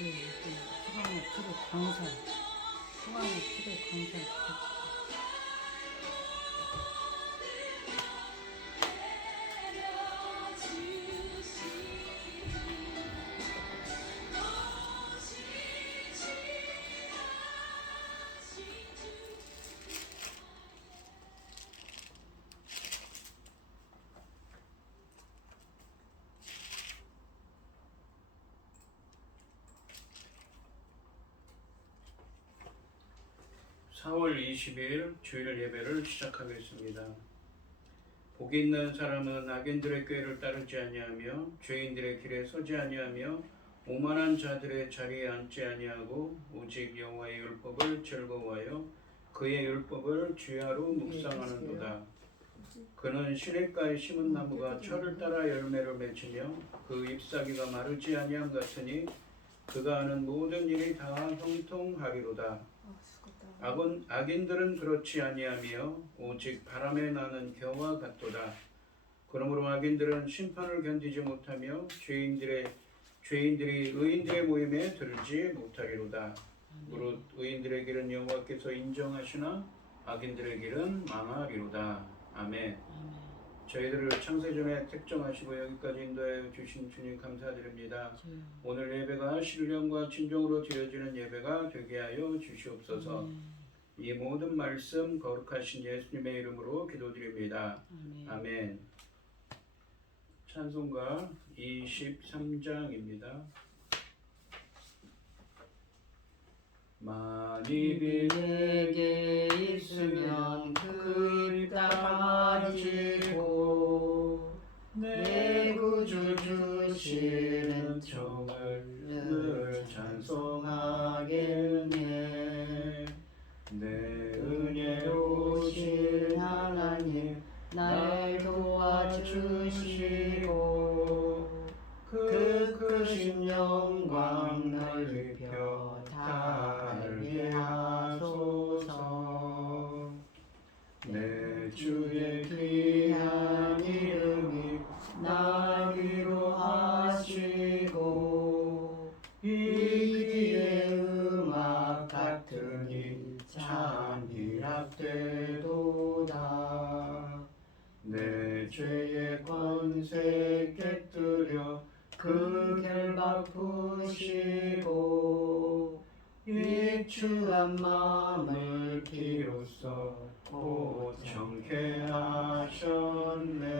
소방의 치료 강사, 소방의 치료 강사. 4월 20일 주일 예배를 시작하겠습니다. 복 있는 사람은 악인들의 꾀를 따르지 아니하며 죄인들의 길에 서지 아니하며 오만한 자들의 자리에 앉지 아니하고 오직 여호와의 율법을 즐거워하여 그의 율법을 주야로 묵상하는도다. 그는 시냇가에 심은 나무가 철을 따라 열매를 맺으며 그 잎사귀가 마르지 아니함 같으니 그가 하는 모든 일이 다 형통하리로다. 악인들은 그렇지 아니하며 오직 바람에 나는 겨와 같도다. 그러므로 악인들은 심판을 견디지 못하며 죄인들이 의인들의 모임에 들지 못하리로다. 무릇 의인들의 길은 여호와께서 인정하시나 악인들의 길은 망하리로다. 아멘. 저희들을 창세전에 택정하시고 여기까지 인도하여 주신 주님 감사드립니다. 오늘 예배가 신령과 진정으로 드려지는 예배가 되게 하여 주시옵소서. 이 모든 말씀 거룩하신 예수님의 이름으로 기도드립니다. 아멘. 찬송가 23장입니다. 만일이 내게 있으면 그 입 다가지고 내 구주 주시는 종을 늘 찬송하겠네. 내 은혜로우신 하나님 날 도와주시고 그 크신 영광 넓혀 달게 하소서. 내 주의 귀한 이름이 날 위로하시고 이 귀의 음악 같으니 참 희락되도다. 내 죄의 권세 깨뜨려 그 결박 푸시고 이 추한 마음을 비로소 곧 정케 하셨네.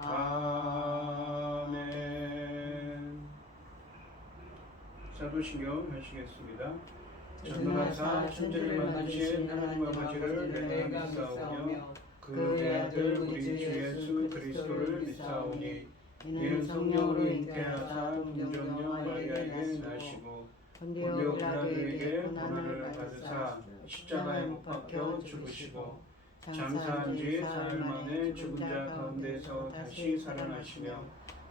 아멘. 사도신경 하시겠습니다. 전능하사 천지를 만드신 하나님 아버지를 내가 믿사오며 그의 아들 우리 주 예수 그리스도를 믿사오니 이는 성령으로 잉태하사 동정녀 마리아에게 나시고 본디오 빌라도에게 고난을 받으사 십자가에 못 박혀 죽으시고 장사한 지 사흘 만에 죽은 자 가운데서 다시 살아나시며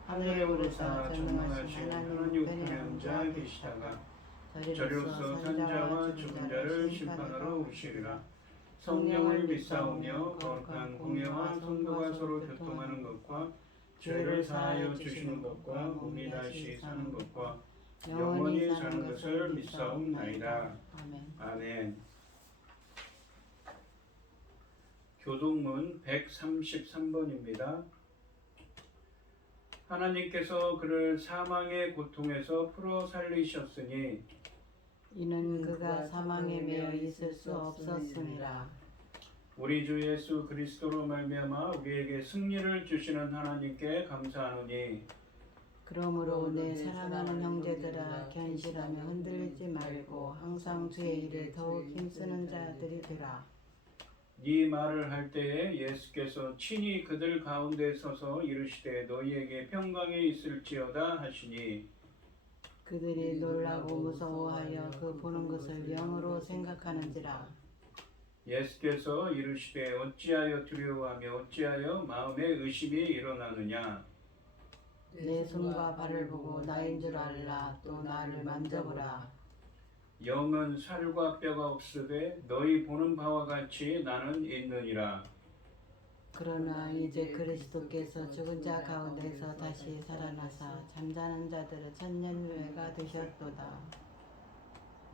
하늘에 오르사 전능하신 하나님 우편에 앉아 계시다가 저리로서 산자와 죽은 자를 심판하러 오시리라. 성령을 믿사오며 거룩한 공예와 성도가 서로 교통하는 것과 죄를 사하여 주시는 것과 몸이 다시 사는 것과 영원히 사는 것을 믿사옵나이다. 아멘. 교동문 133번입니다. 하나님께서 그를 사망의 고통에서 풀어 살리셨으니 이는 그가 사망에 매여 있을 수 없었음이라. 우리 주 예수 그리스도로 말미암아 우리에게 승리를 주시는 하나님께 감사하노니 그러므로 내 사랑하는 형제들아 견실하며 흔들리지 말고 항상 주의 일에 더욱 힘쓰는 자들이 되라. 이 말을 할 때에 예수께서 친히 그들 가운데 서서 이르시되 너희에게 평강이 있을지어다 하시니 그들이 놀라고 무서워하여 그 보는 것을 영으로 생각하는지라. 예수께서 이르시되 어찌하여 두려워하며 어찌하여 마음에 의심이 일어나느냐. 내 손과 발을 보고 나인 줄 알라. 또 나를 만져보라. 영은 살과 뼈가 없으되 너희 보는 바와 같이 나는 있느니라. 그러나 이제 그리스도께서 죽은 자 가운데서 다시 살아나사 잠자는 자들의 천년후회가 되셨도다.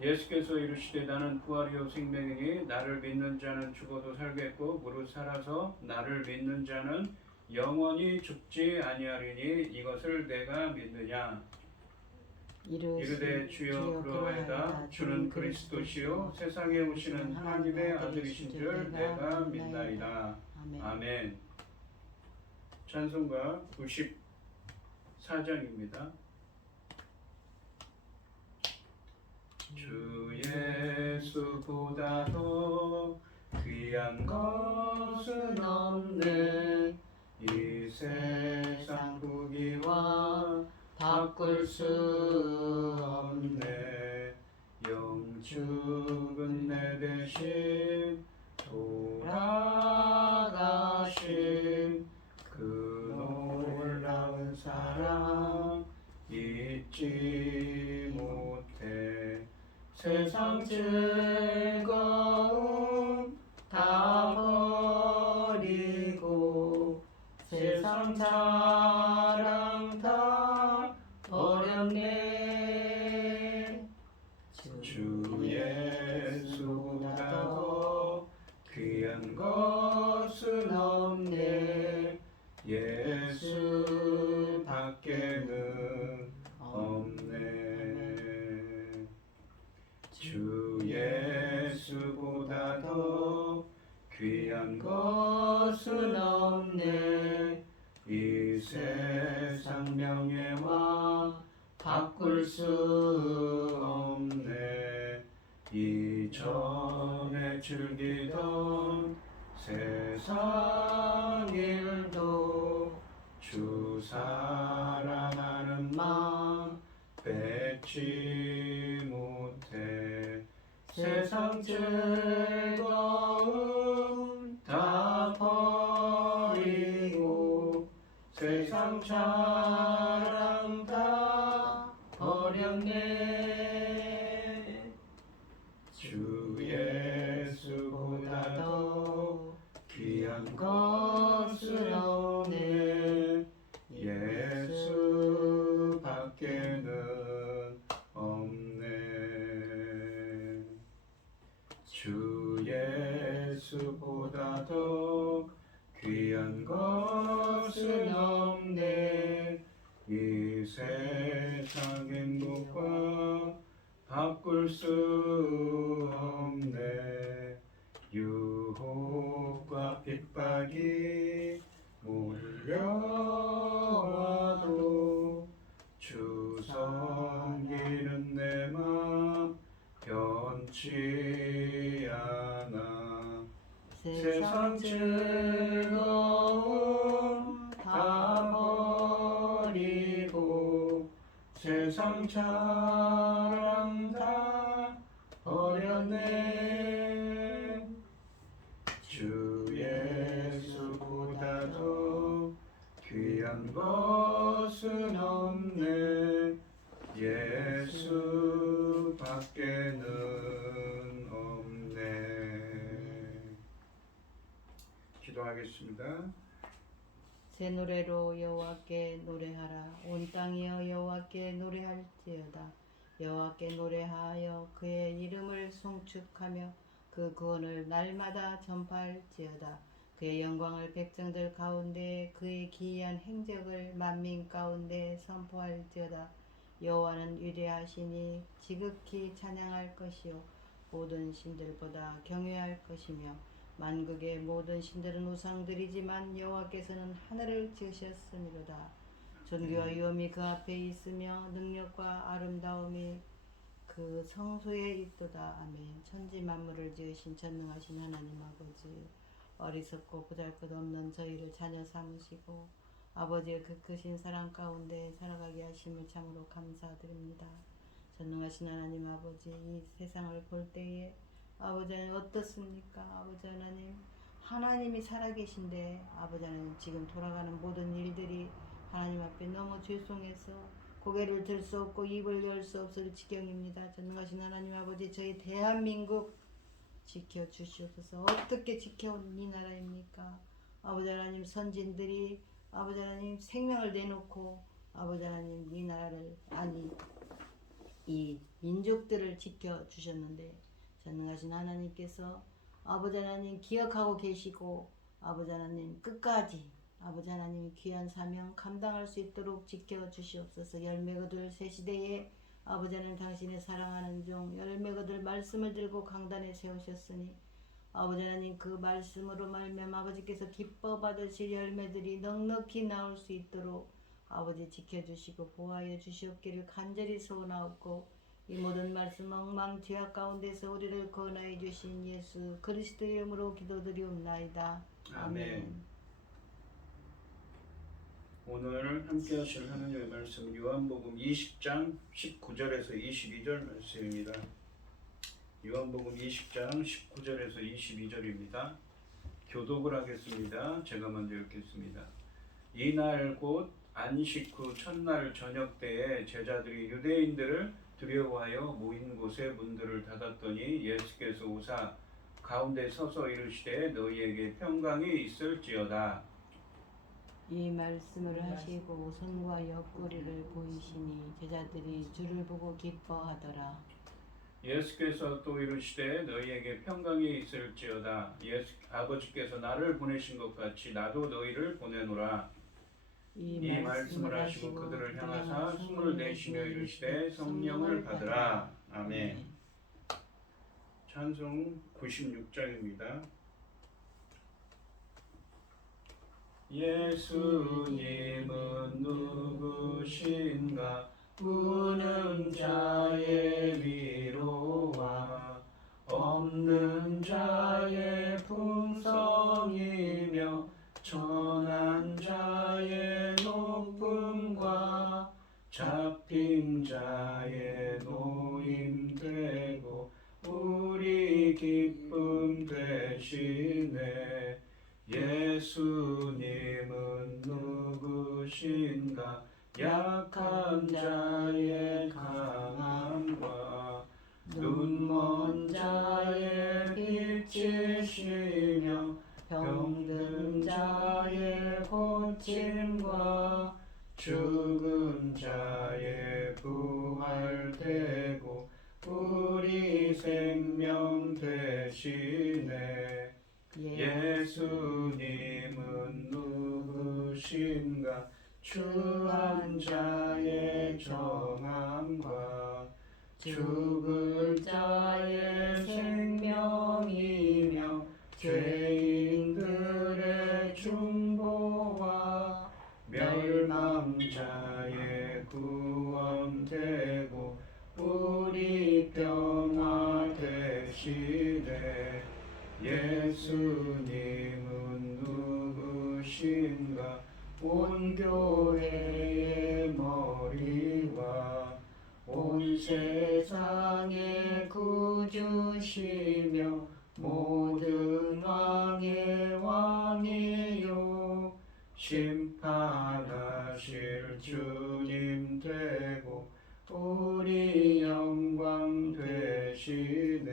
예수께서 이르시되 나는 부활이요 생명이니 나를 믿는 자는 죽어도 살겠고 무릇 살아서 나를 믿는 자는 영원히 죽지 아니하리니 이것을 내가 믿느냐. 이르되 주여 그러하이다. 주는 그리스도시요 세상에 오시는 하나님의 아들이신 줄 내가 믿나이다. 아멘. 찬송가 94장입니다. 주 예수보다도 귀한 것은 없네. 이 세상 부귀와 바꿀 수 없네. 영축은 내 대신 돌아가신 그 놀라운 사랑 잊지 못해. 세상 즐거움 다 버리고 세상 자랑 다 버렸네. 주 예수보다 더 귀한 것은 없네. 예수 밖에는 없네. 주 예수보다 더 귀한 것은 없네. 이 세상 명예와 바꿀 수 없네. 이전에 즐기던 세상 일도 주 사랑하는 마음 뺏지 못해. 세상 즐거움 다 버리고 세상 자랑 다 버렸네. 주 예수보다 더 귀한 것은 없네. 예수 밖에는 없네. 주 예수보다 더 귀한 것은 없네. 이 세상 행복과 바꿀 수 없네. 유혹과 핍박이 몰려와도 주 섬기는 내 맘 변치 않아. 세상 즐거움 다 버리고 세상 자랑 다 버렸네. 주 예수보다 더 귀한 것은 없네. 예수 밖에는 없네. 기도하겠습니다. 새 노래로 여호와께 노래하라. 온 땅이여 여호와께 노래할지어다. 여호와께 노래하여 그의 이름을 송축하며 그 구원을 날마다 전파할지어다. 그의 영광을 백성들 가운데 그의 기이한 행적을 만민 가운데 선포할지어다. 여호와는 위대하시니 지극히 찬양할 것이요 모든 신들보다 경외할 것이며 만국의 모든 신들은 우상들이지만 여호와께서는 하늘을 지으셨음이로다. 존귀와 위엄이 그 앞에 있으며 능력과 아름다움이 그 성소에 있도다. 아멘. 천지 만물을 지으신 전능하신 하나님 아버지, 어리석고 보잘것없는 저희를 자녀 삼으시고 아버지의 그 크신 사랑 가운데 살아가게 하심을 참으로 감사드립니다. 전능하신 하나님 아버지, 이 세상을 볼 때에 아버지 하나님 어떻습니까? 아버지 하나님, 하나님이 살아계신데 아버지 하나님 지금 돌아가는 모든 일들이 하나님 앞에 너무 죄송해서 고개를 들 수 없고 입을 열 수 없을 지경입니다. 전능하신 하나님 아버지, 저희 대한민국 지켜주시옵소서. 어떻게 지켜온 이 나라입니까? 아버지 하나님 선진들이 아버지 하나님 생명을 내놓고 아버지 하나님 이 나라를 이 민족들을 지켜주셨는데 전능하신 하나님께서 아버지 하나님 기억하고 계시고 아버지 하나님 끝까지 아버지 하나님 귀한 사명 감당할 수 있도록 지켜주시옵소서. 열매 거둘 새 시대에 아버지 하나님 당신의 사랑하는 종 열매 거둘 말씀을 들고 강단에 세우셨으니 아버지 하나님 그 말씀으로 말미암아 아버지께서 기뻐 받으실 열매들이 넉넉히 나올 수 있도록 아버지 지켜주시고 보호하여 주시옵기를 간절히 소원하옵고 이 모든 말씀 엉망죄악 가운데서 우리를 구원하여 주신 예수 그리스도 이름으로 기도드리옵나이다. 아멘. 오늘 함께 하실 하나님의 말씀 요한복음 20장 19절에서 22절 말씀입니다. 요한복음 20장 19절에서 22절입니다. 교독을 하겠습니다. 제가 먼저 읽겠습니다. 이날 곧 안식 후 첫날 저녁 때에 제자들이 유대인들을 두려워하여 모인 곳에 문들을 닫았더니 예수께서 오사 가운데 서서 이르시되 너희에게 평강이 있을지어다. 이 말씀을 하시고 손과 옆구리를 보이시니 제자들이 주를 보고 기뻐하더라. 예수께서 또 이르시되 너희에게 평강이 있을지어다. 아버지께서 나를 보내신 것 같이 나도 너희를 보내노라. 이 말씀을 하시고 그들을 향하사 숨을 내쉬며 이르시되 성령을 받으라. 아멘. 찬송 96장입니다. 예수님은 누구신가? 우는 자의 위로와 없는 자의 풍성이며 천한 자의 높음과 잡힌 자의 노임 되고 우리 기쁨 되시네. 예수님은 누구신가? 약한 자의 강함과 눈먼 자의 빛이시며 병든 자의 고침과 죽은 자의 부활되고 우리 생명 되시네. 예수님은 누구신가? 추한 자의 정함과 죽을 자의 생명이며 죄인들의 중보와 멸망자의 구원되고 우리 평화 되시네. 예수님은 누구신가? 온 교회의 머리와 온 세상의 구주시며 모든 왕의 왕이요 심판하실 주님 되고 우리 영광 되시네.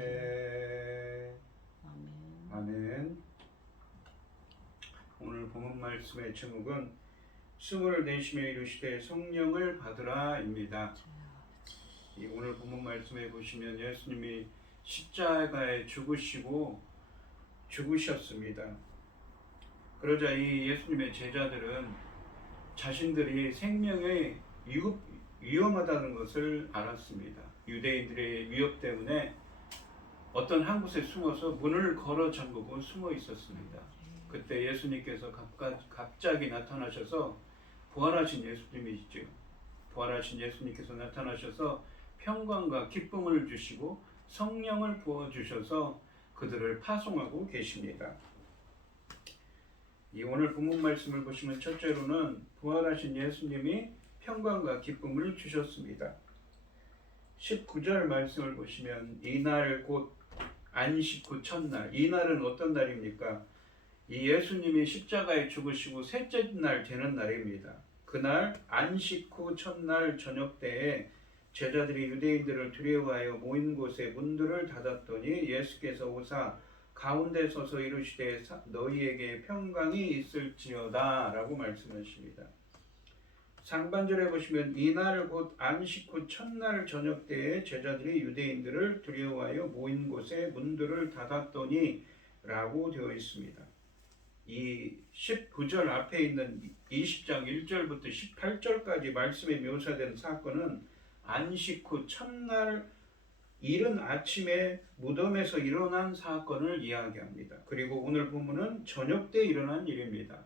아멘. 오늘 본문 말씀의 제목은 숨을 내쉬며 이르시되 성령을 받으라입니다. 이 오늘 본문 말씀에 보시면 예수님이 십자가에 죽으셨습니다. 그러자 이 예수님의 제자들은 자신들이 생명이 위험하다는 것을 알았습니다. 유대인들의 위협 때문에 어떤 한 곳에 숨어서 문을 걸어 잠그고 숨어 있었습니다. 그때 예수님께서 갑자기 나타나셔서 부활하신 예수님이시죠. 부활하신 예수님께서 나타나셔서 평강과 기쁨을 주시고 성령을 부어주셔서 그들을 파송하고 계십니다. 이 오늘 본문 말씀을 보시면 첫째로는 부활하신 예수님이 평강과 기쁨을 주셨습니다. 19절 말씀을 보시면 이날 곧 안식 후 첫날. 이날은 어떤 날입니까? 이 예수님이 십자가에 죽으시고 셋째 날 되는 날입니다. 그날 안식 후 첫날 저녁 때에 제자들이 유대인들을 두려워하여 모인 곳에 문들을 닫았더니 예수께서 오사 가운데 서서 이르시되 너희에게 평강이 있을지어다 라고 말씀하십니다. 상반절에 보시면 이날 곧 안식 후 첫날 저녁 때에 제자들이 유대인들을 두려워하여 모인 곳에 문들을 닫았더니 라고 되어 있습니다. 이 19절 앞에 있는 20장 1절부터 18절까지 말씀에 묘사된 사건은 안식 후 첫날 이른 아침에 무덤에서 일어난 사건을 이야기합니다. 그리고 오늘 본문은 저녁 때 일어난 일입니다.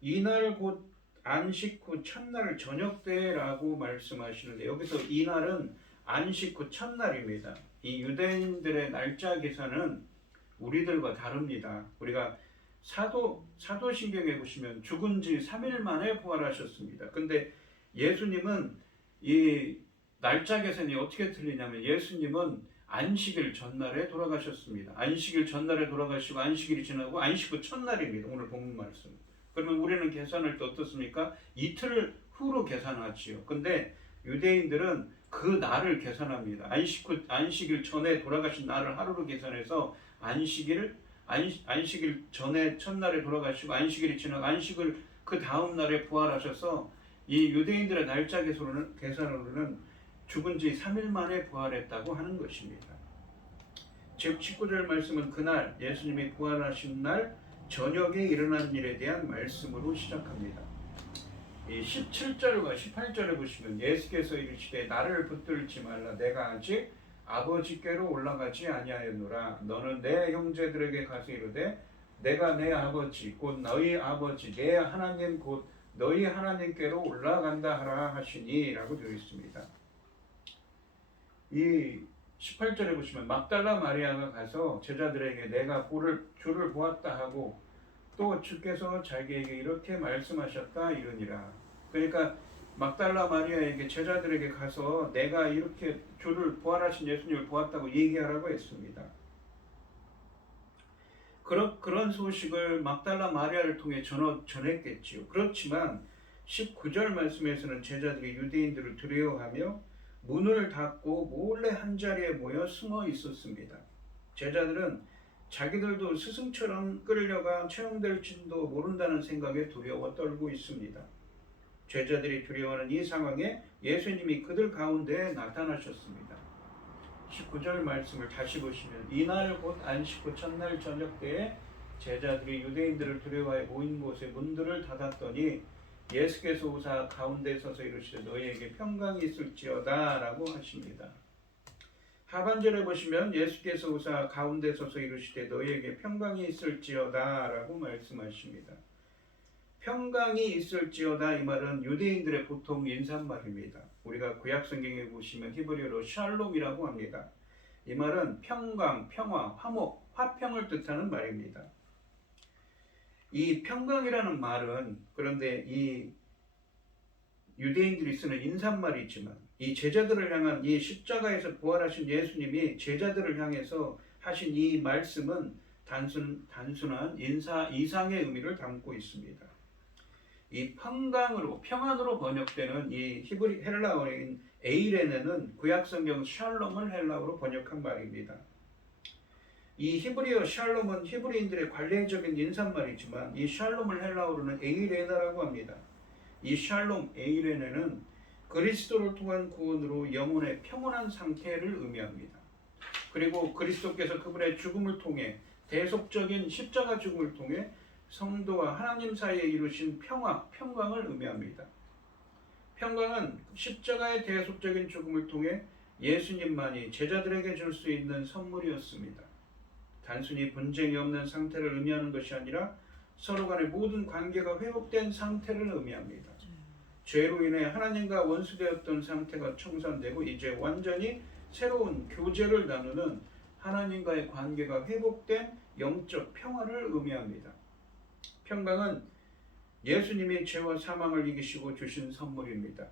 이날 곧 안식 후 첫날 저녁 때라고 말씀하시는데 여기서 이날은 안식 후 첫날입니다. 이 유대인들의 날짜 계산은 우리들과 다릅니다. 우리가 사도신경에 보시면 죽은 지 3일 만에 부활하셨습니다. 근데 예수님은 이 날짜 계산이 어떻게 틀리냐면 예수님은 안식일 전날에 돌아가셨습니다. 안식일 전날에 돌아가시고 안식일이 지나고 안식 후 첫날입니다. 오늘 본문 말씀. 그러면 우리는 계산할 때 어떻습니까? 이틀 후로 계산하지요. 근데 유대인들은 그 날을 계산합니다. 안식일 전에 돌아가신 날을 하루로 계산해서 안식일 전에 첫날에 돌아가시고 안식일이 지나고 안식을 그 다음 날에 부활하셔서 이 유대인들의 날짜 계산으로는 죽은 지 3일 만에 부활했다고 하는 것입니다. 즉 19절 말씀은 그날 예수님이 부활하신 날 저녁에 일어난 일에 대한 말씀으로 시작합니다. 이 17절과 18절에 보시면 예수께서 이르시되 나를 붙들지 말라 내가 아직 아버지께로 올라가지 아니하였노라 너는 내 형제들에게 가서 이르되 내가 내 아버지 곧 너희 아버지 내 하나님 곧 너희 하나님께로 올라간다 하라 하시니 라고 되어 있습니다. 이 18절에 보시면 막달라 마리아가 가서 제자들에게 내가 주를 보았다 하고 또 주께서 자기에게 이렇게 말씀하셨다 이러니라. 그러니까 막달라 마리아에게 제자들에게 가서 내가 이렇게 부활하신 예수님을 보았다고 얘기하라고 했습니다. 그런 소식을 막달라 마리아를 통해 전했겠지요. 그렇지만 19절 말씀에서는 제자들이 유대인들을 두려워하며 문을 닫고 몰래 한자리에 모여 숨어 있었습니다. 제자들은 자기들도 스승처럼 끌려가 처형될지도 모른다는 생각에 두려워 떨고 있습니다. 제자들이 두려워하는 이 상황에 예수님이 그들 가운데 나타나셨습니다. 19절 말씀을 다시 보시면 이날 곧 안식 후 첫날 저녁 때에 제자들이 유대인들을 두려워해 모인 곳에 문들을 닫았더니 예수께서 오사 가운데 서서 이르시되 너희에게 평강이 있을지어다 라고 하십니다. 하반절에 보시면 예수께서 오사 가운데 서서 이르시되 너희에게 평강이 있을지어다 라고 말씀하십니다. 평강이 있을지어다 이 말은 유대인들의 보통 인사말입니다. 우리가 구약성경에 보시면 히브리어로 샬롬이라고 합니다. 이 말은 평강, 평화, 화목, 화평을 뜻하는 말입니다. 이 평강이라는 말은 그런데 이 유대인들이 쓰는 인사말이지만 이 제자들을 향한 이 십자가에서 부활하신 예수님이 제자들을 향해서 하신 이 말씀은 단순한 인사 이상의 의미를 담고 있습니다. 이 평안으로 번역되는 이 히브리 헬라어인 에이레네는 구약성경 샬롬을 헬라어로 번역한 말입니다. 이 히브리어 샬롬은 히브리인들의 관례적인 인사말이지만 이 샬롬을 헬라어로는 에이레나라고 합니다. 이 샬롬 에이레네는 그리스도를 통한 구원으로 영혼의 평온한 상태를 의미합니다. 그리고 그리스도께서 그분의 죽음을 통해 대속적인 십자가 죽음을 통해 성도와 하나님 사이에 이루신 평강을 의미합니다. 평강은 십자가의 대속적인 죽음을 통해 예수님만이 제자들에게 줄 수 있는 선물이었습니다. 단순히 분쟁이 없는 상태를 의미하는 것이 아니라 서로 간의 모든 관계가 회복된 상태를 의미합니다. 죄로 인해 하나님과 원수되었던 상태가 청산되고 이제 완전히 새로운 교제를 나누는 하나님과의 관계가 회복된 영적 평화를 의미합니다. 평강은 예수님이 죄와 사망을 이기시고 주신 선물입니다.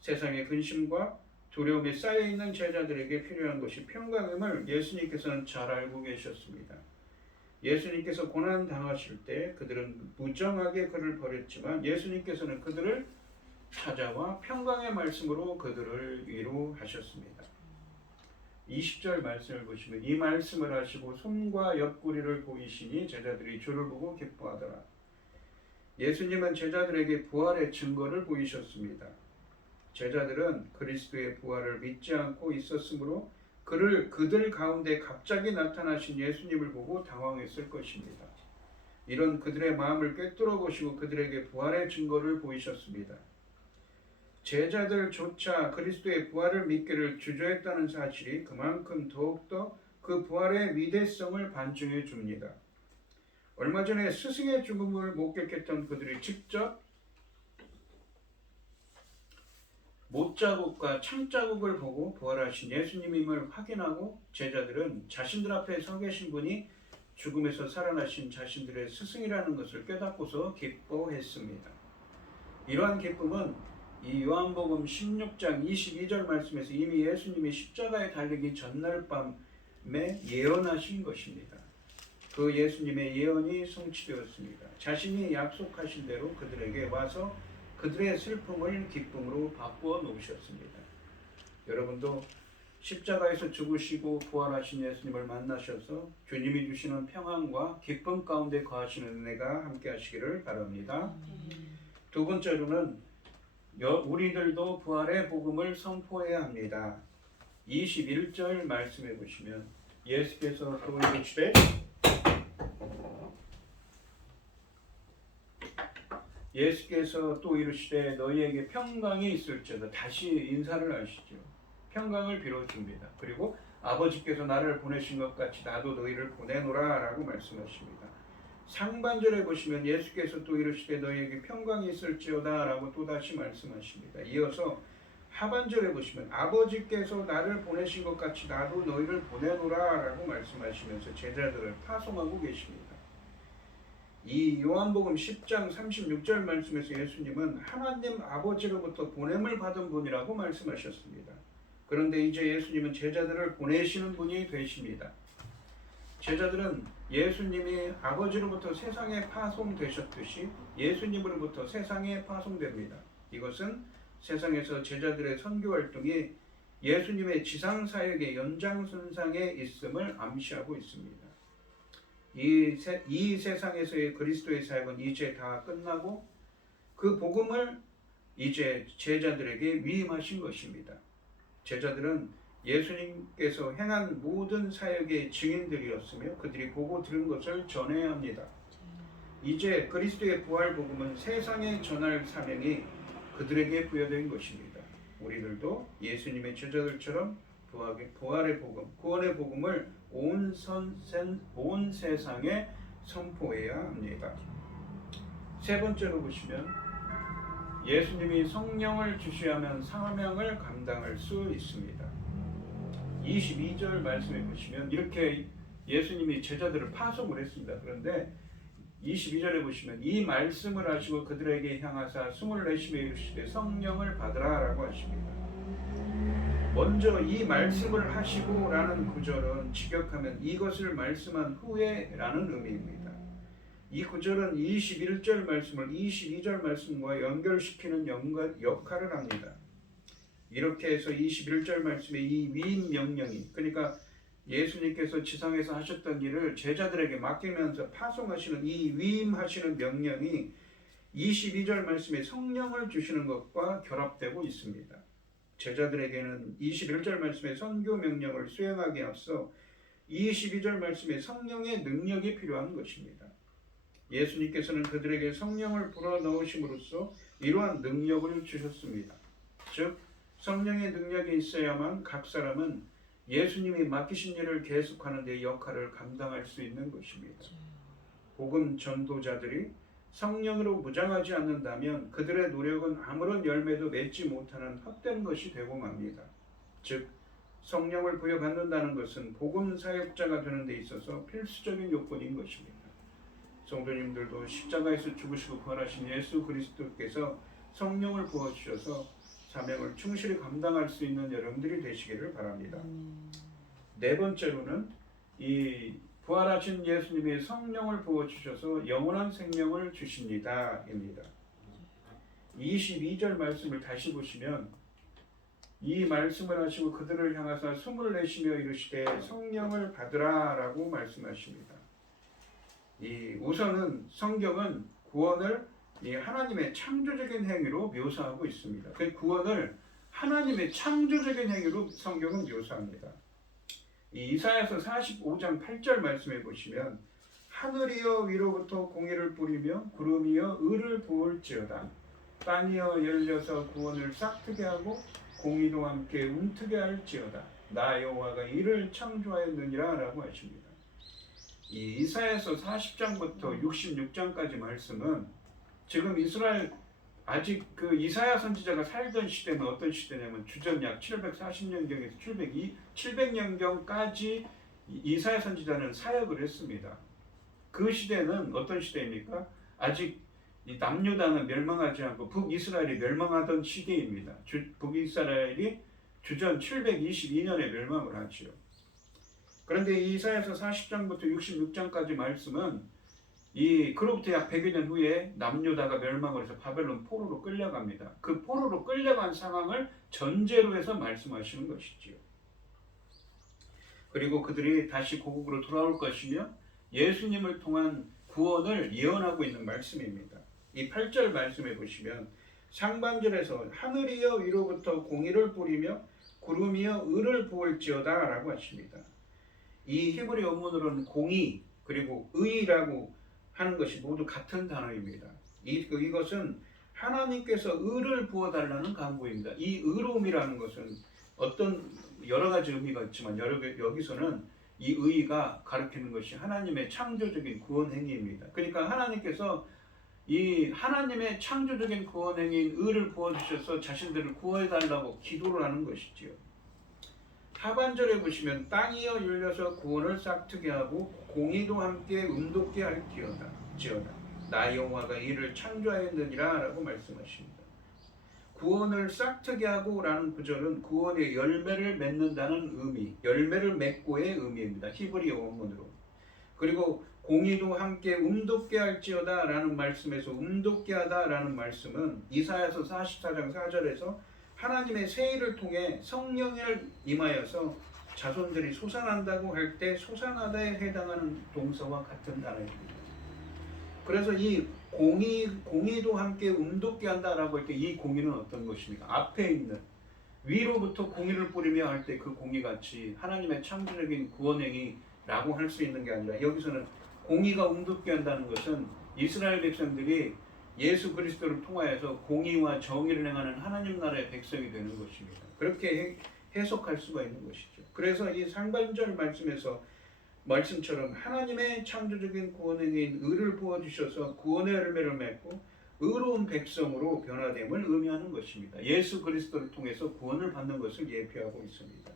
세상의 근심과 두려움에 쌓여있는 제자들에게 필요한 것이 평강임을 예수님께서는 잘 알고 계셨습니다. 예수님께서 고난 당하실 때 그들은 무정하게 그를 버렸지만 예수님께서는 그들을 찾아와 평강의 말씀으로 그들을 위로하셨습니다. 20절 말씀을 보시면 이 말씀을 하시고 손과 옆구리를 보이시니 제자들이 주를 보고 기뻐하더라. 예수님은 제자들에게 부활의 증거를 보이셨습니다. 제자들은 그리스도의 부활을 믿지 않고 있었으므로 그들 가운데 갑자기 나타나신 예수님을 보고 당황했을 것입니다. 이런 그들의 마음을 꿰뚫어 보시고 그들에게 부활의 증거를 보이셨습니다. 제자들조차 그리스도의 부활을 믿기를 주저했다는 사실이 그만큼 더욱더 그 부활의 위대성을 반증해 줍니다. 얼마 전에 스승의 죽음을 목격했던 그들이 직접 못자국과 창자국을 보고 부활하신 예수님임을 확인하고 제자들은 자신들 앞에 서 계신 분이 죽음에서 살아나신 자신들의 스승이라는 것을 깨닫고서 기뻐했습니다. 이러한 기쁨은 이 요한복음 16장 22절 말씀에서 이미 예수님이 십자가에 달리기 전날 밤에 예언하신 것입니다. 그 예수님의 예언이 성취되었습니다. 자신이 약속하신 대로 그들에게 와서 그들의 슬픔을 기쁨으로 바꾸어 놓으셨습니다. 여러분도 십자가에서 죽으시고 부활하신 예수님을 만나셔서 주님이 주시는 평안과 기쁨 가운데 거하시는 은혜가 함께 하시기를 바랍니다. 두 번째로는 우리들도 부활의 복음을 선포해야 합니다. 21절 말씀해 보시면 예수께서 또 이르시되 너희에게 평강이 있을지어다. 다시 인사를 하시죠. 평강을 빌어줍니다. 그리고 아버지께서 나를 보내신 것 같이 나도 너희를 보내노라 라고 말씀하십니다. 상반절에 보시면 예수께서 또 이르시되 너희에게 평강이 있을지어다 라고 또다시 말씀하십니다. 이어서 하반절에 보시면 아버지께서 나를 보내신 것 같이 나도 너희를 보내노라 라고 말씀하시면서 제자들을 파송하고 계십니다. 이 요한복음 10장 36절 말씀에서 예수님은 하나님 아버지로부터 보냄을 받은 분이라고 말씀하셨습니다. 그런데 이제 예수님은 제자들을 보내시는 분이 되십니다. 제자들은 예수님이 아버지로부터 세상에 파송되셨듯이 예수님으로부터 세상에 파송됩니다. 이것은 세상에서 제자들의 선교 활동이 예수님의 지상 사역의 연장선상에 있음을 암시하고 있습니다. 이 세상에서의 그리스도의 사역은 이제 다 끝나고 그 복음을 이제 제자들에게 위임하신 것입니다. 제자들은 예수님께서 행한 모든 사역의 증인들이었으며 그들이 보고 들은 것을 전해야 합니다. 이제 그리스도의 부활 복음은 세상에 전할 사명이 그들에게 부여된 것입니다. 우리들도 예수님의 제자들처럼 부활의 복음, 구원의 복음을 온 세상에 선포해야 합니다. 세 번째로 보시면 예수님이 성령을 주시하면 사명을 감당할 수 있습니다. 22절 말씀에 보시면 이렇게 예수님이 제자들을 파송을 했습니다. 그런데 22절에 보시면 이 말씀을 하시고 그들에게 향하사 숨을 내쉬며 이르시되 성령을 받으라 라고 하십니다. 먼저 이 말씀을 하시고 라는 구절은 직역하면 이것을 말씀한 후에 라는 의미입니다. 이 구절은 21절 말씀을 22절 말씀과 연결시키는 역할을 합니다. 이렇게 해서 21절 말씀에 이 위임 명령이, 그러니까 예수님께서 지상에서 하셨던 일을 제자들에게 맡기면서 파송하시는 이 위임하시는 명령이 22절 말씀에 성령을 주시는 것과 결합되고 있습니다. 제자들에게는 21절 말씀에 선교 명령을 수행하기에 앞서 22절 말씀에 성령의 능력이 필요한 것입니다. 예수님께서는 그들에게 성령을 불어넣으심으로써 이러한 능력을 주셨습니다. 즉 성령의 능력이 있어야만 각 사람은 예수님이 맡기신 일을 계속하는 데 역할을 감당할 수 있는 것입니다. 복음 전도자들이 성령으로 무장하지 않는다면 그들의 노력은 아무런 열매도 맺지 못하는 헛된 것이 되고 맙니다. 즉 성령을 부여받는다는 것은 복음 사역자가 되는 데 있어서 필수적인 요건인 것입니다. 성도님들도 십자가에서 죽으시고 부활하신 예수 그리스도께서 성령을 부어주셔서 사명을 충실히 감당할 수 있는 여러분들이 되시기를 바랍니다. 네 번째로는 이 부활하신 예수님이 성령을 부어주셔서 영원한 생명을 주십니다. 입니다. 22절 말씀을 다시 보시면 이 말씀을 하시고 그들을 향하사 숨을 내쉬며 이르시되 성령을 받으라라고 말씀하십니다. 이 우선은 성경은 구원을 이 하나님의 창조적인 행위로 묘사하고 있습니다. 그 구원을 하나님의 창조적인 행위로 성경은 묘사합니다. 이 이사야서 45장 8절 말씀해 보시면 하늘이여 위로부터 공의를 뿌리며 구름이여 의를 부을지어다. 땅이여 열려서 구원을 싹트게 하고 공의도 함께 움트게 할지어다. 나 여호와가 이를 창조하였느니라 라고 하십니다. 이 이사야서 40장부터 66장까지 말씀은 지금 이스라엘 아직 그 이사야 선지자가 살던 시대는 어떤 시대냐면 주전 약 740년경에서 700년경까지 이사야 선지자는 사역을 했습니다. 그 시대는 어떤 시대입니까? 아직 이 남유다는 멸망하지 않고 북이스라엘이 멸망하던 시대입니다. 북이스라엘이 주전 722년에 멸망을 하지요. 그런데 이사야서 40장부터 66장까지 말씀은 그로부터 약 100여 년 후에 남유다가 멸망을 해서 바벨론 포로로 끌려갑니다. 그 포로로 끌려간 상황을 전제로 해서 말씀하시는 것이지요. 그리고 그들이 다시 고국으로 돌아올 것이며 예수님을 통한 구원을 예언하고 있는 말씀입니다. 이 8절 말씀해 보시면 상반절에서 하늘이여 위로부터 공의를 뿌리며 구름이여 의를 부을지어다 라고 하십니다. 이 히브리 원문으로는 공의 그리고 의라고 하는 것이 모두 같은 단어입니다. 이것은 하나님께서 의를 부어달라는 간구입니다. 이 의로움이라는 것은 어떤 여러 가지 의미가 있지만 여기서는 이 의가 가리키는 것이 하나님의 창조적인 구원 행위입니다. 그러니까 하나님께서 이 하나님의 창조적인 구원 행위인 의를 부어주셔서 자신들을 구해달라고 기도를 하는 것이지요. 하반절에 보시면 땅이여 열려서 구원을 싹트게 하고 공의도 함께 움돋게 할지어다. 나 여호와가 이를 창조하였느니라 라고 말씀하십니다. 구원을 싹트게 하고 라는 구절은 구원의 열매를 맺는다는 의미, 열매를 맺고의 의미입니다. 히브리 원문으로. 그리고 공의도 함께 움돋게 할지어다 라는 말씀에서 움돋게 하다 라는 말씀은 이사야서 44장 4절에서 하나님의 세일을 통해 성령을 임하여서 자손들이 솟아난다고 할 때 솟아나다에 해당하는 동사와 같은 단어입니다. 그래서 이 공의도 함께 움돋게 한다라고 할 때 이 공의는 어떤 것입니까? 앞에 있는 위로부터 공의를 뿌리며 할 때 그 공의같이 하나님의 창조적인 구원행위라고 할 수 있는 게 아니라 여기서는 공의가 움돋게 한다는 것은 이스라엘 백성들이 예수 그리스도를 통하여서 공의와 정의를 행하는 하나님 나라의 백성이 되는 것입니다. 그렇게 해석할 수가 있는 것이죠. 그래서 이 상반절 말씀처럼 하나님의 창조적인 구원행위인 의를 부어주셔서 구원의 열매를 맺고 의로운 백성으로 변화됨을 의미하는 것입니다. 예수 그리스도를 통해서 구원을 받는 것을 예표하고 있습니다.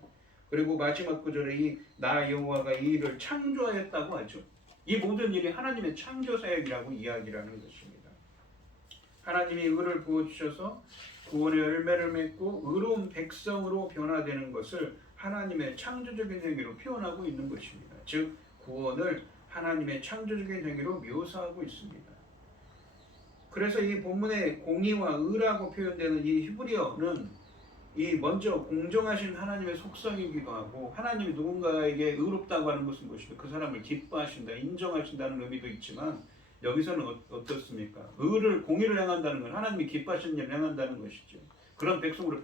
그리고 마지막 구절에 나 여호와가 이 일을 창조하였다고 하죠. 이 모든 일이 하나님의 창조 사역이라고 이야기하는 것입니다. 하나님이 의를 부어주셔서 구원의 열매를 맺고 의로운 백성으로 변화되는 것을 하나님의 창조적인 행위로 표현하고 있는 것입니다. 즉 구원을 하나님의 창조적인 행위로 묘사하고 있습니다. 그래서 이 본문에 공의와 의라고 표현되는 이 히브리어는 먼저 공정하신 하나님의 속성이기도 하고 하나님이 누군가에게 의롭다고 하는 것은 무엇이며 그 사람을 기뻐하신다, 인정하신다는 의미도 있지만 여기서는 어떻습니까? 공의를 행한다는 건 하나님이 기뻐하시는 일을 행한다는 것이죠. 그런 백성으로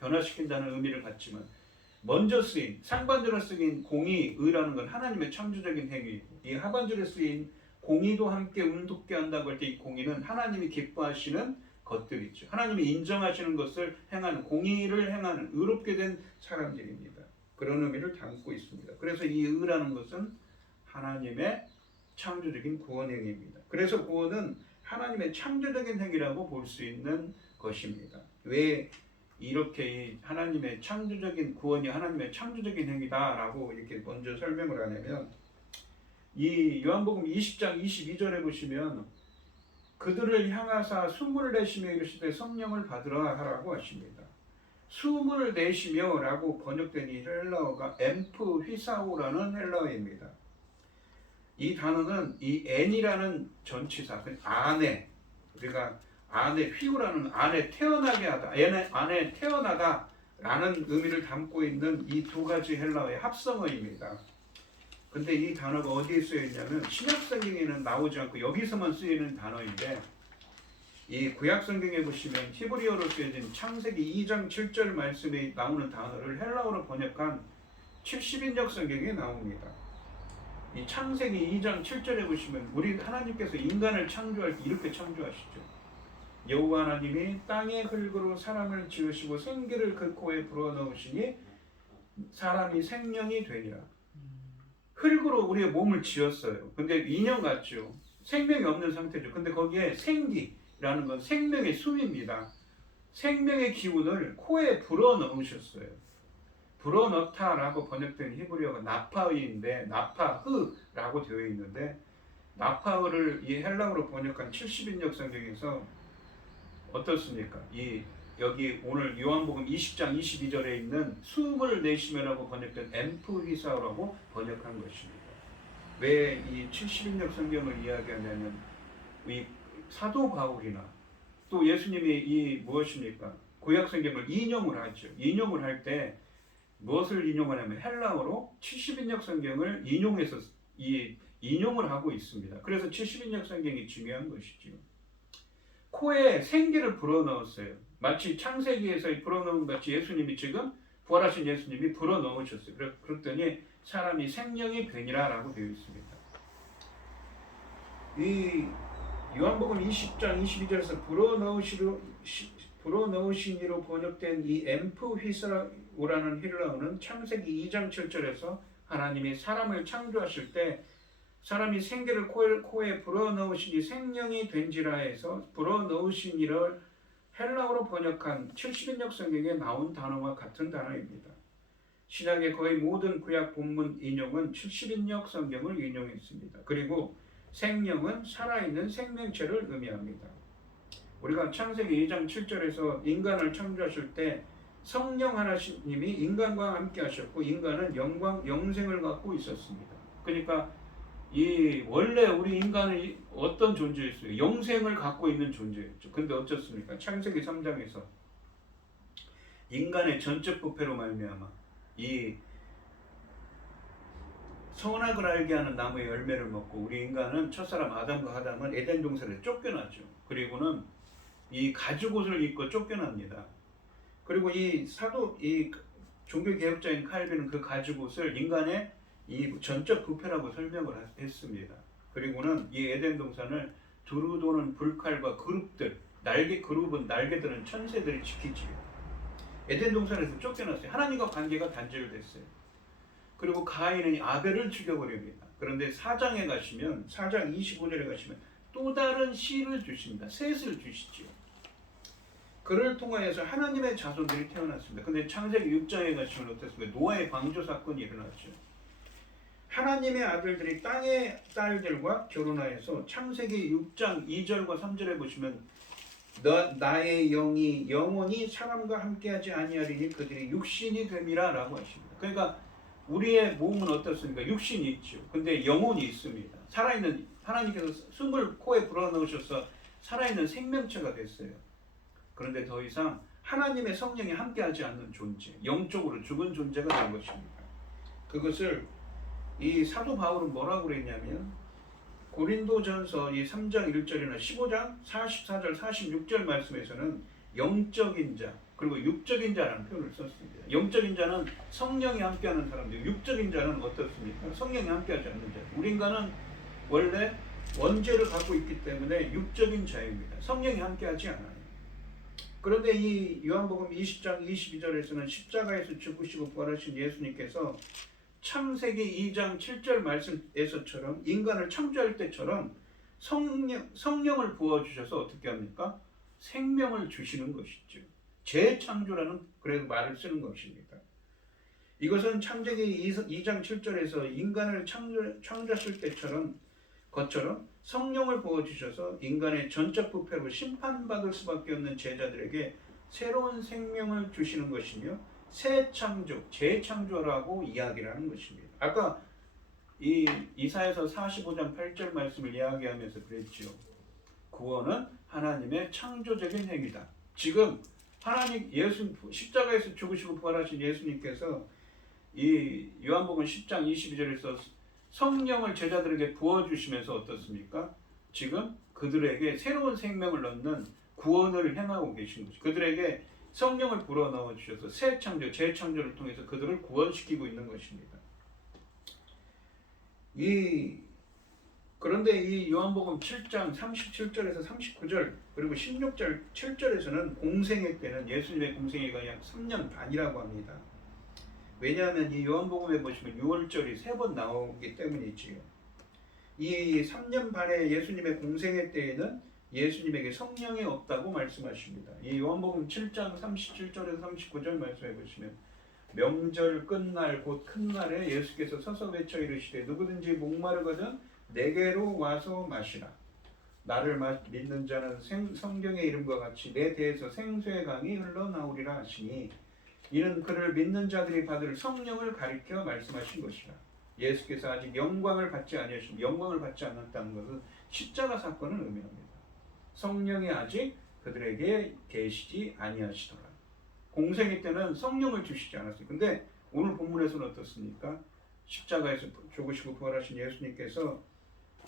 변화시킨다는 의미를 갖지만 먼저 쓰인 상반절에 쓰인 공의, 의라는 건 하나님의 창조적인 행위이고 이 하반절에 쓰인 공의도 함께 움돋게 한다고 할 때 이 공의는 하나님이 기뻐하시는 것들이죠. 하나님이 인정하시는 것을 행하는 공의를 행하는 의롭게 된 사람들입니다. 그런 의미를 담고 있습니다. 그래서 이 의라는 것은 하나님의 창조적인 구원 행위입니다. 그래서 구원은 하나님의 창조적인 행위라고 볼 수 있는 것입니다. 왜 이렇게 하나님의 창조적인 구원이 하나님의 창조적인 행위다라고 이렇게 먼저 설명을 하냐면 이 요한복음 20장 22절에 보시면 그들을 향하사 숨을 내쉬며 이르시되 성령을 받으라 하라고 하십니다. 숨을 내쉬며 라고 번역된 이 헬라어가 엠프 휘사오라는 헬라어입니다. 이 단어는 이 엔이라는 전치사, 우리가 안에 휘우라는 안에 태어나게 하다, 안에 태어나다 라는 의미를 담고 있는 이 두 가지 헬라어의 합성어입니다. 근데 이 단어가 어디에 쓰여 있냐면 신약 성경에는 나오지 않고 여기서만 쓰이는 단어인데, 이 구약 성경에 보시면 히브리어로 쓰여진 창세기 2장 7절 말씀에 나오는 단어를 헬라어로 번역한 70인역 성경에 나옵니다. 이 창세기 2장 7절에 보시면 우리 하나님께서 인간을 창조할 때 이렇게 창조하시죠. 여호와 하나님이 땅의 흙으로 사람을 지으시고 생기를 그 코에 불어넣으시니 사람이 생명이 되니라. 흙으로 우리의 몸을 지었어요. 근데 인형 같죠. 생명이 없는 상태죠. 근데 거기에 생기라는 건 생명의 숨입니다. 생명의 기운을 코에 불어넣으셨어요. 불어넣다라고 번역된 히브리어가 나파의인데 나파흐라고 되어 있는데, 나파흐를 이 헬라어로 번역한 70인역 성경에서 어떻습니까? 여기 오늘 요한복음 20장 22절에 있는 숨을 내쉬며라고 번역된 엠프히사라고 번역한 것입니다. 왜 이 70인역 성경을 이야기하냐면 이 사도 바울이나 또 예수님이 이 무엇입니까? 구약 성경을 인용을 하죠. 인용을 할 때 무엇을 인용하냐면 헬라어로 70인역 성경을 인용을 하고 있습니다. 그래서 70인역 성경이 중요한 것이죠. 코에 생기를 불어넣었어요. 마치 창세기에서 불어넣은 같이 예수님이 지금 부활하신 예수님이 불어넣으셨어요. 그랬더니 사람이 생명이 되니라 라고 되어 있습니다. 이 요한복음 20장 22절에서 불어넣으시니로 번역된 이 엠프휘사오라는 헬라어는 창세기 2장 7절에서 하나님이 사람을 창조하실 때 사람이 생기를 코에 불어넣으시니 생명이 된지라 해서 불어넣으시니를 헬라어로 번역한 70인역 성경에 나온 단어와 같은 단어입니다. 신약의 거의 모든 구약 본문 인용은 70인역 성경을 인용했습니다. 그리고 생명은 살아있는 생명체를 의미합니다. 우리가 창세기 2장 7절에서 인간을 창조하실 때 성령 하나님이 인간과 함께 하셨고 인간은 영생을 갖고 있었습니다. 그러니까 원래 우리 인간은 어떤 존재였어요? 영생을 갖고 있는 존재였죠. 근데 어쩌습니까? 창세기 3장에서 인간의 전적 부패로 말미암아 이 선악을 알게 하는 나무의 열매를 먹고 우리 인간은 첫사람 아담과 하담은 에덴 동산에 쫓겨났죠. 그리고는 이 가죽옷을 입고 쫓겨납니다. 그리고 이 종교 개혁자인 칼빈은 그 가죽옷을 인간의 이 전적 부패라고 설명을 했습니다. 그리고는 이 에덴 동산을 두루 도는 불칼과 그룹들, 그룹은 날개들은 천새들이 지키지요. 에덴 동산에서 쫓겨났어요. 하나님과 관계가 단절됐어요. 그리고 가인은 아벨을 죽여버립니다. 그런데 4장 25절에 가시면 또 다른 씨를 주십니다. 셋을 주시지요. 그를 통하여서 하나님의 자손들이 태어났습니다. 근데 창세기 6장에 가시면 어떻습니까? 노아의 방조 사건이 일어났죠. 하나님의 아들들이 땅의 딸들과 결혼하여서 창세기 6장 2절과 3절에 보시면 나의 영이 영원히 사람과 함께하지 아니하리니 그들이 육신이 됨이라 라고 하십니다. 그러니까 우리의 몸은 어떻습니까? 육신이 있죠. 근데 영혼이 있습니다. 살아있는 하나님께서 숨을 코에 불어넣으셔서 살아있는 생명체가 됐어요. 그런데 더 이상 하나님의 성령이 함께하지 않는 존재, 영적으로 죽은 존재가 된 것입니다. 그것을 이 사도 바울은 뭐라고 그랬냐면 고린도전서 이 3장 1절이나 15장 44절 46절 말씀에서는 영적인 자 그리고 육적인 자라는 표현을 썼습니다. 영적인 자는 성령이 함께하는 사람들, 육적인 자는 어떻습니까? 성령이 함께하지 않는 자. 우리 인간은 원래 원죄를 갖고 있기 때문에 육적인 자입니다. 성령이 함께하지 않아요. 그런데 이 요한복음 20장 22절에서는 십자가에서 죽으시고 부활하신 예수님께서 창세기 2장 7절 말씀에서처럼 인간을 창조할 때처럼 성령을 부어주셔서 어떻게 합니까? 생명을 주시는 것이죠. 재창조라는 그래도 말을 쓰는 것입니다. 이것은 창세기 2장 7절에서 인간을 창조하실 것처럼 성령을 부어주셔서 인간의 전적 부패로 심판받을 수밖에 없는 제자들에게 새로운 생명을 주시는 것이며 새 창조, 재창조라고 이야기를 하는 것입니다. 아까 이 이사야서 45장 8절 말씀을 이야기하면서 그랬죠. 구원은 하나님의 창조적인 행위다. 지금 하나님 예수 십자가에서 죽으시고 부활하신 예수님께서 이 요한복음 10장 22절에서 성령을 제자들에게 부어주시면서 어떻습니까? 지금 그들에게 새로운 생명을 넣는 구원을 행하고 계신 거죠. 그들에게 성령을 불어넣어 주셔서 새 창조, 재창조를 통해서 그들을 구원시키고 있는 것입니다. 그런데 이 요한복음 7장 37절에서 39절 그리고 16절 7절에서는 공생애 때는 예수님의 공생애가 약 3년 반이라고 합니다. 왜냐하면 이 요한복음에 보시면 6월절이 3번 나오기 때문이지요. 이 3년 반의 예수님의 공생애 때에는 예수님에게 성령이 없다고 말씀하십니다. 이 요한복음 7장 37절에서 39절 말씀해 보시면 명절 끝날 곧 큰 날에 예수께서 서서 외쳐 이르시되 누구든지 목마르거든 내게로 와서 마시라. 나를 믿는 자는 성경의 이름과 같이 내 배에서 생수의 강이 흘러나오리라 하시니 이는 그를 믿는 자들이 받을 성령을 가리켜 말씀하신 것이라. 예수께서 아직 영광을 받지 아니하시면 영광을 받지 않았다는 것은 십자가 사건을 의미합니다. 성령이 아직 그들에게 계시지 아니하시더라. 공생애 때는 성령을 주시지 않았어요. 근데 오늘 본문에서는 어떻습니까? 십자가에서 죽으시고 부활하신 예수님께서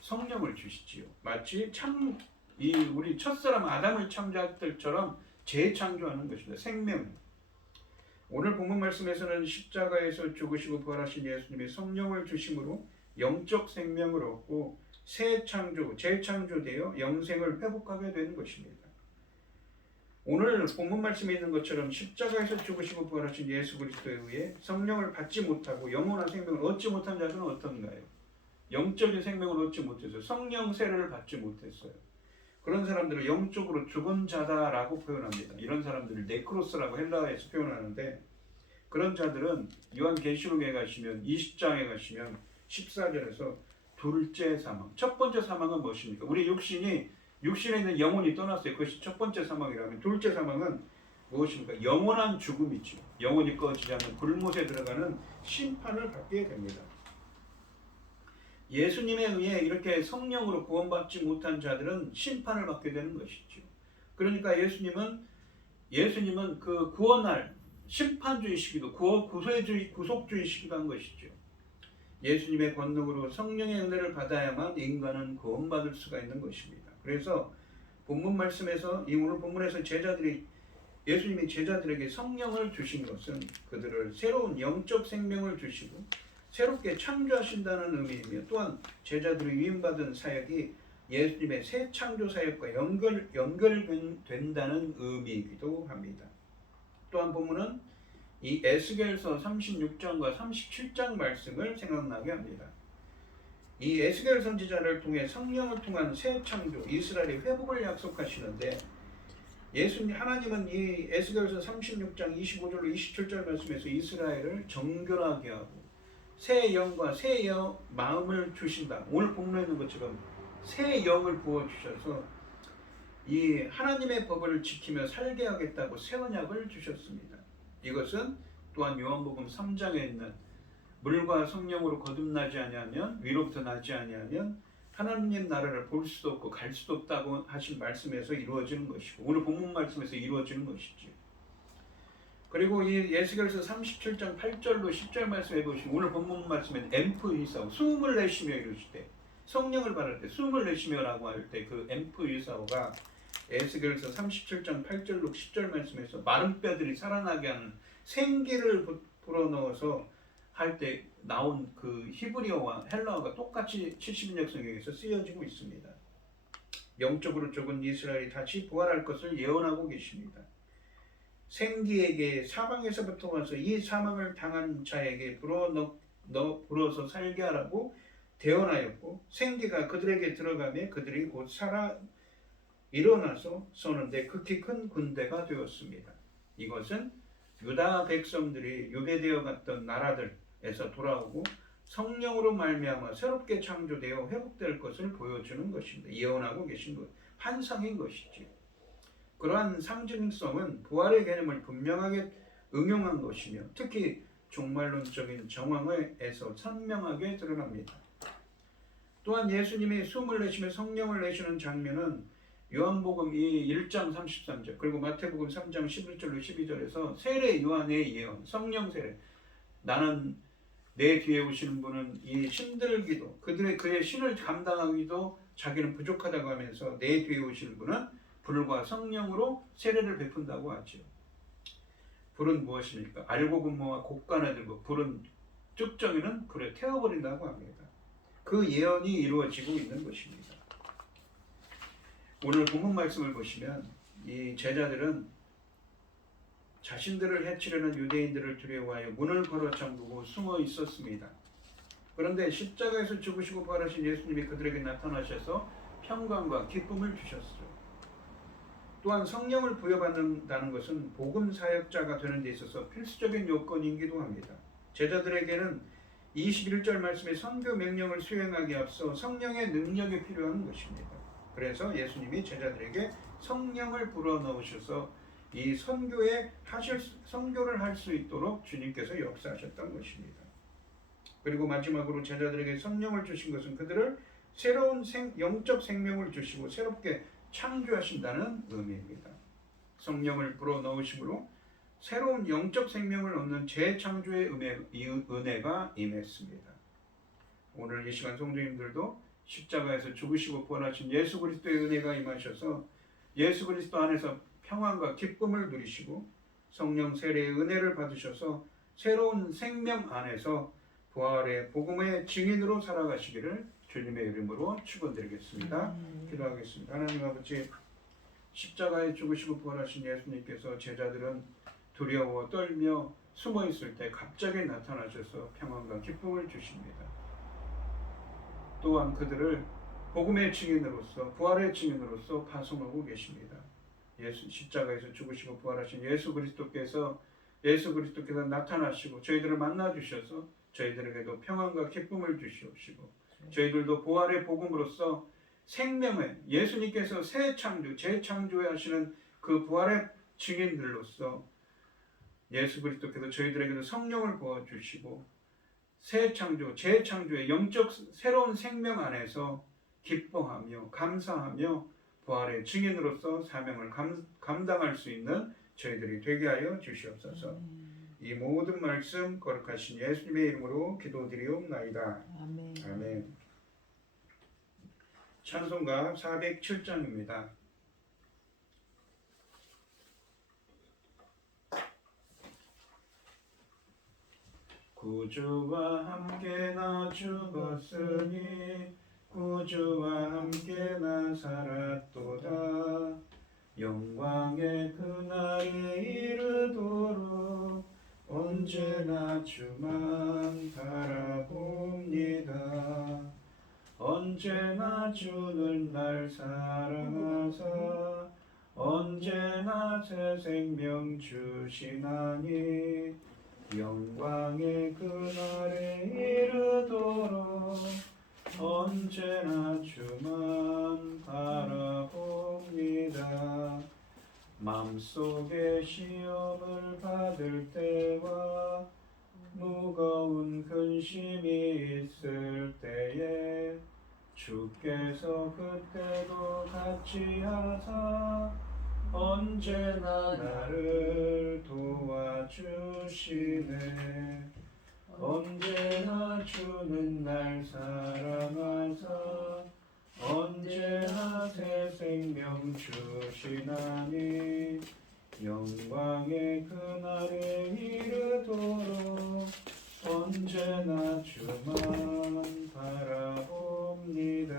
성령을 주시지요. 마치 우리 첫사람 아담을 창조할 때처럼 재창조하는 것입니다. 생명. 오늘 본문 말씀에서는 십자가에서 죽으시고 부활하신 예수님이 성령을 주심으로 영적 생명을 얻고 새 창조, 재창조되어 영생을 회복하게 되는 것입니다. 오늘 본문 말씀에 있는 것처럼 십자가에서 죽으시고 부활하신 예수 그리스도에 의해 성령을 받지 못하고 영원한 생명을 얻지 못한 자들은 어떤가요? 영적인 생명을 얻지 못해서 성령 세례를 받지 못했어요. 그런 사람들을 영적으로 죽은 자다라고 표현합니다. 이런 사람들을 네크로스라고 헬라어에서 표현하는데 그런 자들은 요한계시록에 가시면 20장에 가시면 14절에서 둘째 사망. 첫 번째 사망은 무엇입니까? 우리 육신에 있는 영혼이 떠났어요. 그것이 첫 번째 사망이라면 둘째 사망은 무엇입니까? 영원한 죽음이죠. 영혼이 꺼지지 않는 불못에 들어가는 심판을 받게 됩니다. 예수님에 의해 이렇게 성령으로 구원받지 못한 자들은 심판을 받게 되는 것이죠. 그러니까 예수님은 그 구원할 심판주의시기도 구속주의시기도 한 것이죠. 예수님의 권능으로 성령의 은혜를 받아야만 인간은 구원받을 수가 있는 것입니다. 그래서 본문 말씀에서 오늘 본문에서 예수님이 제자들에게 성령을 주신 것은 그들을 새로운 영적 생명을 주시고 새롭게 창조하신다는 의미이며 또한 제자들이 위임받은 사역이 예수님의 새 창조 사역과 연결된다는 의미이기도 합니다. 또한 본문은 이 에스겔서 36장과 37장 말씀을 생각나게 합니다. 이 에스겔 선지자를 통해 성령을 통한 새 창조, 이스라엘의 회복을 약속하시는데 하나님은 이 에스겔서 36장 25절로 27절 말씀에서 이스라엘을 정결하게 하고 새 영과 새 마음을 주신다. 오늘 본문에 있는 것처럼 새 영을 부어주셔서 이 하나님의 법을 지키며 살게 하겠다고 새 언약을 주셨습니다. 이것은 또한 요한복음 3장에 있는 물과 성령으로 거듭나지 아니하면 위로부터 나지 아니하면 하나님 나라를 볼 수도 없고 갈 수도 없다고 하신 말씀에서 이루어지는 것이고 오늘 본문 말씀에서 이루어지는 것이죠. 그리고 이 에스겔서 37장 8절로 10절 말씀해 보시면 오늘 본문 말씀에 엠프이사오 숨을 내쉬며 이르시되 성령을 받을 때 숨을 내쉬며라고 할 때 그 엠프이사오가 에스겔서 37장 8절로 10절 말씀에서 마른 뼈들이 살아나게 하는 생기를 불어넣어서 할 때 나온 그 히브리어와 헬라어가 똑같이 70인역 성경에서 쓰여지고 있습니다. 영적으로 죽은 이스라엘이 다시 부활할 것을 예언하고 계십니다. 생기에게 사망에서부터 와서 이 사망을 당한 자에게 불어서 살게 하라고 대언하였고 생기가 그들에게 들어가며 그들이 곧 살아 일어나서 서는데 극히 큰 군대가 되었습니다. 이것은 유다 백성들이 유배되어 갔던 나라들에서 돌아오고 성령으로 말미암아 새롭게 창조되어 회복될 것을 보여주는 것입니다. 예언하고 계신 것, 환상인 것이지. 그러한 상징성은 부활의 개념을 분명하게 응용한 것이며 특히 종말론적인 정황에서 선명하게 드러납니다. 또한 예수님이 숨을 내쉬며 성령을 내쉬는 장면은 요한복음 이 1장 33절 그리고 마태복음 3장 11절로 12절에서 세례 요한의 예언, 성령 세례. 나는 내 뒤에 오시는 분은 이 힘들기도 그의 신을 감당하기도 자기는 부족하다고 하면서 내 뒤에 오시는 분은 불과 성령으로 세례를 베푼다고 하죠. 불은 무엇입니까? 알고 분모와 곡간에 들고 불은 쭉정이는 불에 태워버린다고 합니다. 그 예언이 이루어지고 있는 것입니다. 오늘 본문 말씀을 보시면 이 제자들은 자신들을 해치려는 유대인들을 두려워하여 문을 걸어 잠그고 숨어 있었습니다. 그런데 십자가에서 죽으시고 부활하신 예수님이 그들에게 나타나셔서 평강과 기쁨을 주셨어요. 또한 성령을 부여받는다는 것은 복음 사역자가 되는 데 있어서 필수적인 요건이기도 합니다. 제자들에게는 21절 말씀의 선교 명령을 수행하기에 앞서 성령의 능력이 필요한 것입니다. 그래서 예수님이 제자들에게 성령을 불어넣으셔서 이 선교를 할 수 있도록 주님께서 역사하셨던 것입니다. 그리고 마지막으로 제자들에게 성령을 주신 것은 그들을 새로운 영적 생명을 주시고 새롭게 창조하신다는 의미입니다. 성령을 불어넣으심으로 새로운 영적 생명을 얻는 재창조의 은혜가 임했습니다. 오늘 이 시간 성도님들도 십자가에서 죽으시고 부활하신 예수 그리스도의 은혜가 임하셔서 예수 그리스도 안에서 평안과 기쁨을 누리시고 성령 세례의 은혜를 받으셔서 새로운 생명 안에서 부활의 복음의 증인으로 살아가시기를 주님의 이름으로 축원드리겠습니다. 기도하겠습니다. 하나님 아버지, 십자가에 죽으시고 부활하신 예수님께서 제자들은 두려워 떨며 숨어 있을 때 갑자기 나타나셔서 평안과 기쁨을 주십니다. 또한 그들을 복음의 증인으로서 부활의 증인으로서 파송하고 계십니다. 십자가에서 죽으시고 부활하신 예수 그리스도께서 나타나시고 저희들을 만나 주셔서 저희들에게도 평안과 기쁨을 주시옵시고 저희들도 부활의 복음으로서 생명의 예수님께서 새 창조, 재창조하시는 그 부활의 증인들로서 예수 그리스도께서 저희들에게도 성령을 부어주시고 새 창조, 재창조의 영적 새로운 생명 안에서 기뻐하며 감사하며 부활의 증인으로서 사명을 감당할 수 있는 저희들이 되게 하여 주시옵소서. 이 모든 말씀 거룩하신 예수님의 이름으로 기도드리옵나이다. 아멘. 아멘. 찬송가 407장입니다. 구주와 함께 나 죽었으니 구주와 함께 나 살았도다. 영광의 그날에 이르도록 언제나 주만 바라봅니다. 언제나 주는 날 사랑하사 언제나 새 생명 주시나니 영광의 그날에 이르도록 언제나 주만 바라봅니다. 맘속에 시험을 받을 때와 무거운 근심이 있을 때에 주께서 그때도 같이 하사 언제나 나를 도와주시네. 언제나 주는 날 사랑하사 언제나 새 생명 주시나니 영광의 그날에 이르도록 언제나 주만 바라봅니다.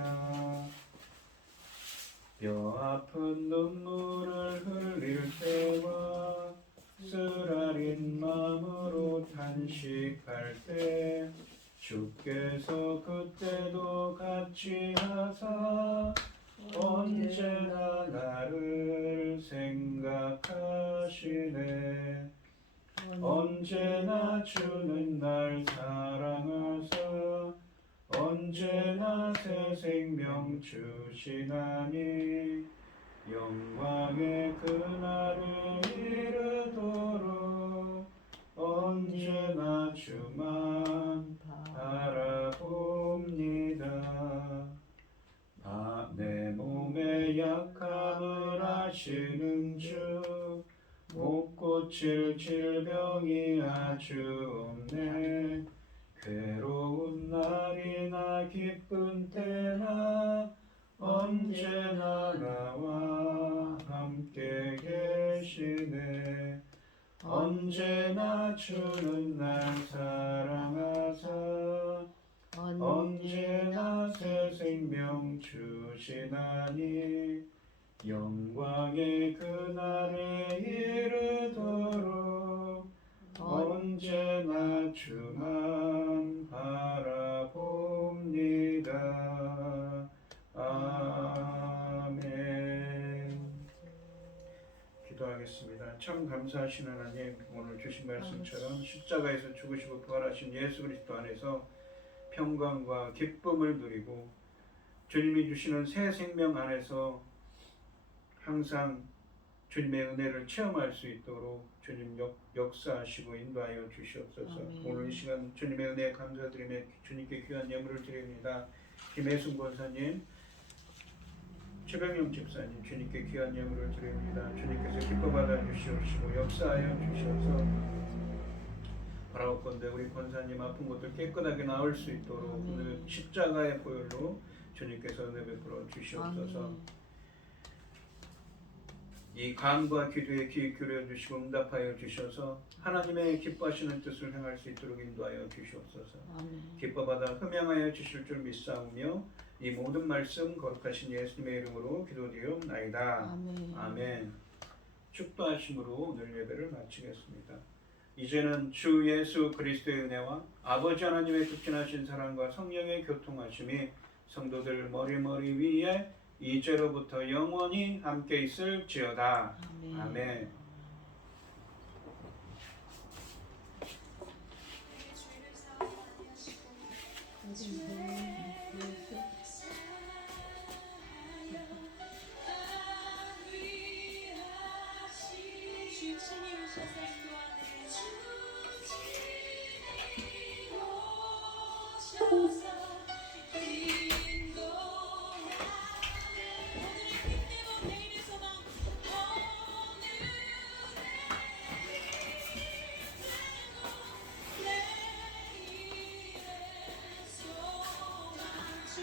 뼈 아픈 눈물을 흘릴 때와 쓰라린 마음으로 탄식할 때 주께서 그때도 같이 하사 언제나 나를 생각하시네. 언제나 주는 날 사랑하사 언제나 새 생명 주시나니 영광의 그날을 이르도록 언제나 주만 바라봅니다. 내 몸에 약한 고칠 질병이 아주 없네. 괴로운 날이나 기쁜 때나 언제나 나와 함께 계시네. 언제나 주는 날 사랑하사 언제나 새 생명 주시나니 영광의 그날에 이르도록 언제나 주만 바라봅니다. 아멘. 기도하겠습니다. 참 감사하신 하나님, 오늘 주신 말씀처럼 십자가에서 죽으시고 부활하신 예수 그리스도 안에서 평강과 기쁨을 누리고 주님이 주시는 새 생명 안에서 항상 주님의 은혜를 체험할 수 있도록 주님 역사하시고 인도하여 주시옵소서. 아멘. 오늘 이 시간 주님의 은혜에 감사드리며 주님께 귀한 예물을 드립니다. 김혜순 권사님, 최병영 집사님, 주님께 귀한 예물을 드립니다. 주님께서 기뻐 받아 주시옵시고 역사하여 주셔서 바라옵건대 우리 권사님 아픈 것들 깨끗하게 나을 수 있도록 오늘 십자가의 보혈로 주님께서 은혜 베풀어 주시옵소서. 이 간과 기도에 귀 기울여 주시고 응답하여 주셔서 하나님의 기뻐하시는 뜻을 행할 수 있도록 인도하여 주시옵소서. 기뻐 받아 흠양하여 주실 줄 믿사오며 이 모든 말씀 거룩하신 예수님의 이름으로 기도드리옵나이다. 아멘. 축도하심으로 오늘 예배를 마치겠습니다. 이제는 주 예수 그리스도의 은혜와 아버지 하나님의 극진하신 사랑과 성령의 교통하심이 성도들 머리 위에 이제로부터 영원히 함께 있을지어다. 아멘. 주님